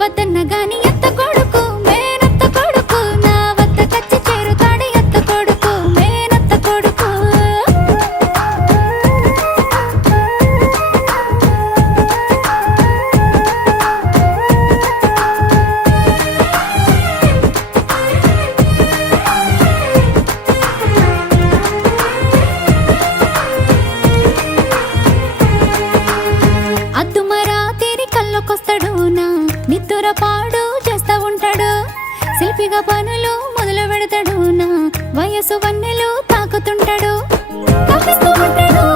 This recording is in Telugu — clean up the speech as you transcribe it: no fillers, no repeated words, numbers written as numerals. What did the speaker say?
వద్దన్న గాని అత్త కొడుకు మేనత్త కొడుకు నా వద్ద కచ్చి చేరుతాడు అత్త కొడుకు మేనత్త కొడుకు కళ్ళకొస్తాడు నా నిద్దుర పాడు చేస్తా ఉంటాడు శిల్పిగా పనులు మొదలు పెడతాడు నా వయసు వన్నెలు తాకుతుంటాడు కప్పిస్తూ ఉంటాడు